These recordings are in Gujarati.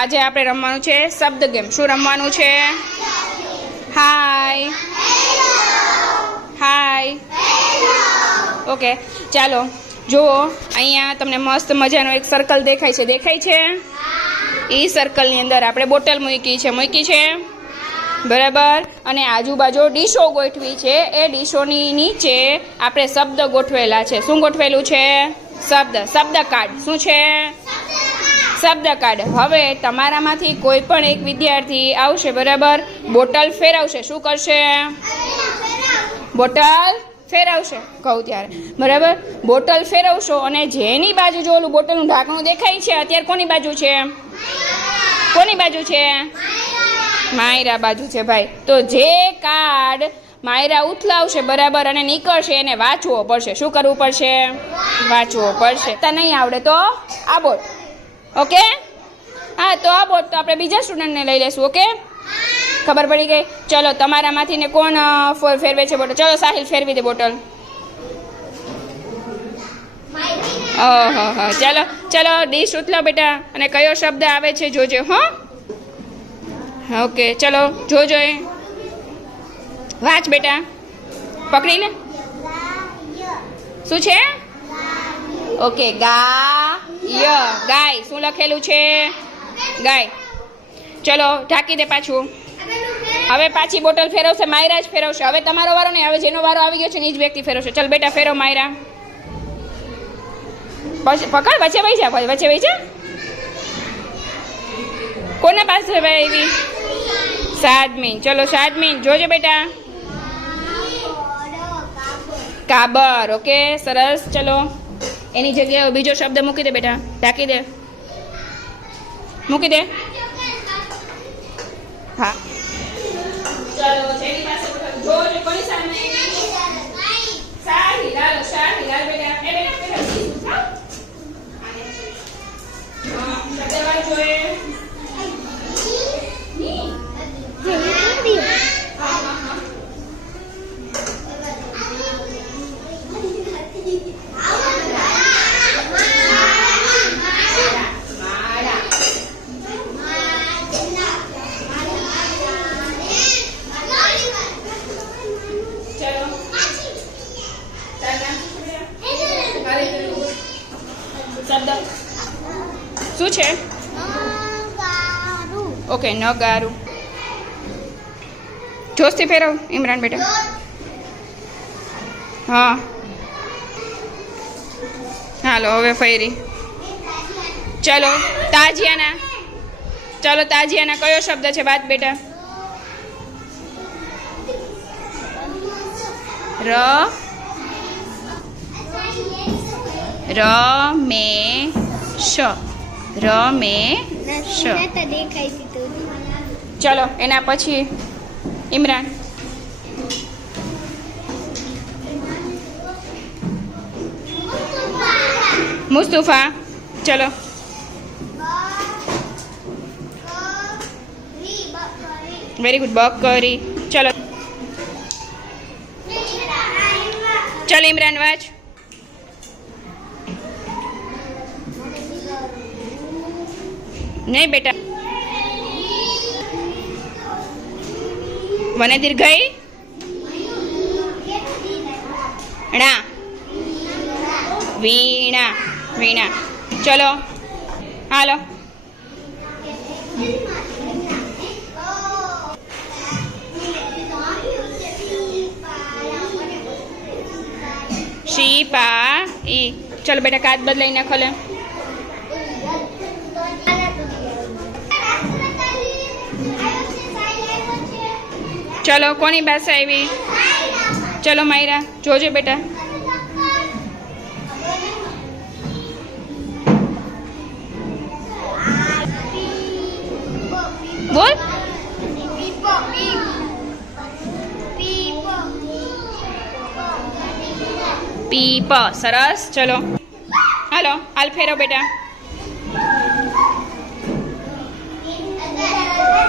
આજે આપણે રમવાનું છે શબ્દ ગેમ. શું રમવાનું છે? હાય હાય. ઓકે, ચાલો જુઓ, અહીંયા તમને મસ્ત મજાનો એક સર્કલ દેખાય છે. એ સર્કલની અંદર આપણે બોટલ મૂકી છે બરાબર. અને આજુબાજુ ડીશો ગોઠવી છે. એ ડીશોની નીચે આપણે શબ્દ ગોઠવેલા છે. શું ગોઠવેલું છે? શબ્દ કાર્ડ. શું છે? શબ્દ કાર્ડ. હવે તમારામાંથી કોઈ પણ એક વિદ્યાર્થી આવશે બરાબર, બોટલ ફેરવશે. શું કરશે? બોટલ ફેરવશે. કહું ત્યારે બરાબર, બોટલ ફેરવશો અને જેની બાજુ જો ઓલું બોટલનું ઢાંકણું દેખાય છે, અત્યારે કોની બાજુ છે? કોની બાજુ છે? માયરા બાજુ છે ભાઈ. તો જે કાર્ડ માયરા ઉથલાવશે બરાબર અને નીકળશે એને વાંચવો પડશે. શું કરવું પડશે? વાંચવો પડશે. તો નહીં આવડે તો આ બોર્ડ. ઓકે, હા, તો આ બોર્ડ તો આપણે બીજા સ્ટુડન્ટને લઈ લેશું. ઓકે, ખબર પડી ગઈ? ચલો, તમારામાંથી ને કોણ ફેરવે છે બોટલ? ચલો સાહિલ, ફેરવી દે બોટલ. હા, ચલો ડીશ ઉથલો બેટા, અને કયો શબ્દ આવે છે જોજો. હા, ઓકે, ચલો જોજો. વાંચ બેટા, પકડી લે. શું છે? ઓકે, ગાય. શું લખેલું છે? ગાય. ચલો ઢાંકી દે પાછું. હવે પાછી બોટલ ફેરવશે માયરા જ ફેરવશે. હવે તમારો વારો નહીં, હવે જેનો વારો આવી ગયો છે ને એ જ વ્યક્તિ ફેરવશે. ચલ બેટા, ફેરવ માયરા. પકડ, વચ્ચે વહી જા. કોના પાસે આવી? સાદમીન. ચલો સાદમીન, જોજો બેટા. કાબર. ઓકે, સરસ. ચલો એની જગ્યાએ બીજો શબ્દ મૂકી દે બેટા, ઢાંકી દે, મૂકી દે. હા, ચલો જેની પાસે જોજો. કોની સામે? સાહિલ. હાલો સાહિલ, હાલ બેટા. શબ્દ વાંચો. શબ્દ શું છે? ઓકે, નગારું. જોશથી ફેરવ ઇમરાન બેટા. હા, હાલો હવે ફેરી. ચલો તાજિયાના. ચલો તાજિયાના કયો શબ્દ છે? વાત બેટા. રમેશ. ચલો એના પછી ઇમરાન. મુસ્તુફા. ચલો વેરી ગુડ. બકરી. ચલો ઇમરાન વાંચ. નહીં બેટા, વને દીર્ઘઈ ણા. વીણા. ચલો હાલો. શીપાઈ. ચલો બેટા, કાચ બદલાઈ નાખો. લે ચલો કોની પાસે આવી? ચલો માયરા, જોજો બેટા. બોલ. પીપ. સરસ. ચલો હાલો, હાલ ફેરો બેટા.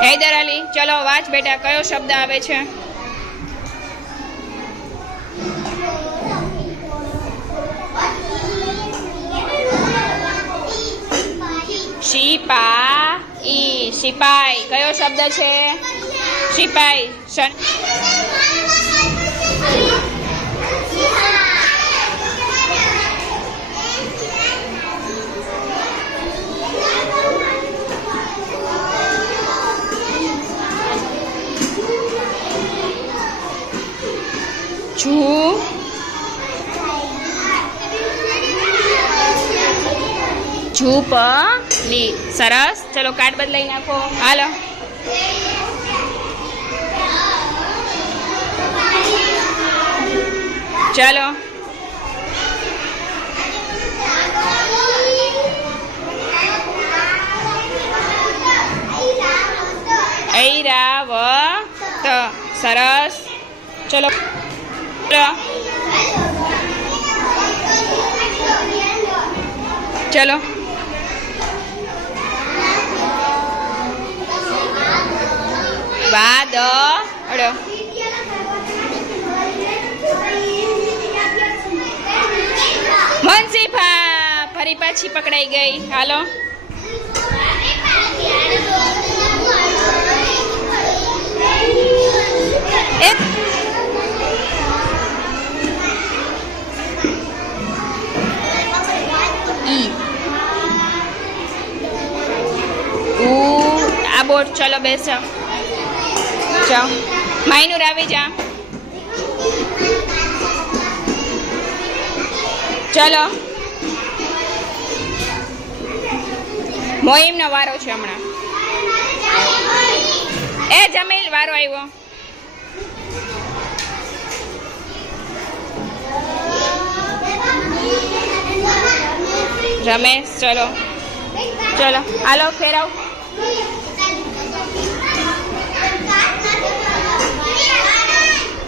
હૈદર અલી. ચલો વાંચ બેટા, કયો શબ્દ આવે છે? સિપાહી. સિપાઈ કયો શબ્દ છે સિપાઈ ઝૂંપડી સરસ ચલો કાર્ડ બદલાઈ નાખો હાલો ચાલો ઐરાવત સરસ ચલો ચલો વાદળ મનસીફા ફરી પાછી પકડાઈ ગઈ હાલો આ બોટ ચલો બેસો જાઓ માયનુર આવી જા ચલો મોહિમનો વારો છે હમણાં એ જમીલ વારો આવ્યો રમેશ ચલો ચલો હાલો ફેરાવ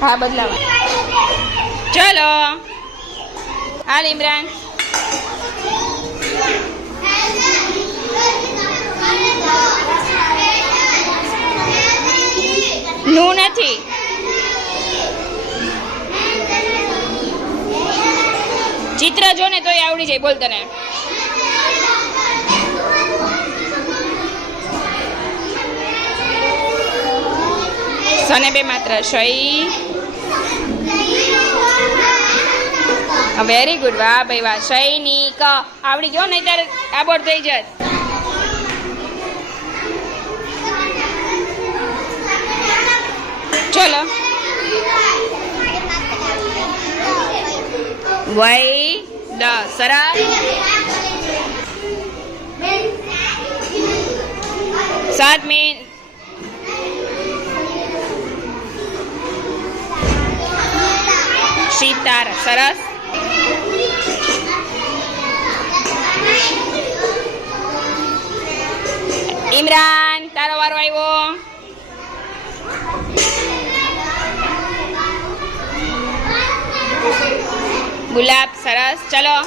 હા બદલાવા ચલો હાલ ઇમરાન નું નથી ચિત્ર જો ને તોય આવડી જાય બોલ તને સને બે માત્ર શઈ વેરી ગુડ વાહ ભાઈ વાહ સૈનિક આવડી ગયો નહીં ત્યારે આબોડ થઈ જત ચલો વૈ દ સરસ સાત મિનિટ સિતાર સરસ ઇમરાન તારો વારો આવ્યો ગુલાબ સરસ ચલો